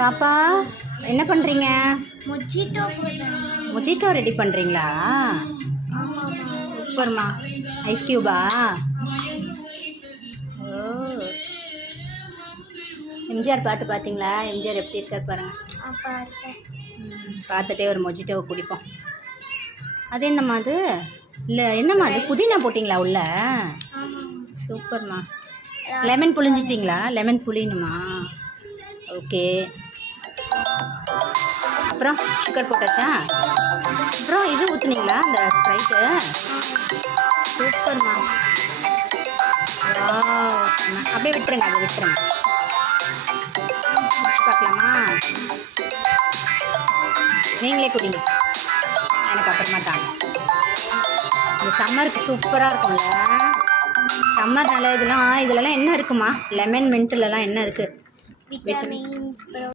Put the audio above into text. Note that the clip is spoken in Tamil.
பாப்பா என்ன பண்ணுறீங்க? மொஜிட்டோ மொஜிட்டோ ரெடி பண்ணுறீங்களா? சூப்பர்மா. Ice Cuba? ஓ, எம்ஜிஆர் பாட்டு பார்த்தீங்களா? எம்ஜிஆர் எப்படி இருக்கார் பாருங்க. பார்த்துட்டே ஒரு மொஜிட்டோவை குடிப்போம். அது என்னம்மா அது? இல்லை என்னம்மா அது? புதினா போட்டிங்களா உள்ள? சூப்பர்மா. லெமன் புழிஞ்சிட்டிங்களா? லெமன் புளியணுமா? ஓகே. அப்புறம் சுகர் போட்டாச்சா? அப்புறம் இது ஊற்றுனீங்களா அந்த ஸ்ப்ரைட்டு? சூப்பர்மா. அப்படியே விட்டுருங்க, அதை விட்டுருங்க. பார்க்கலாமா? நீங்களே குடிங்க, எனக்கு அப்புறமா தாங்க. இந்த சம்மருக்கு சூப்பராக இருக்கும்ல. சம்மர்னால இதெல்லாம் என்ன இருக்குமா? லெமன் மின்ட்லலாம் என்ன இருக்குது? விட்டமின்ஸ்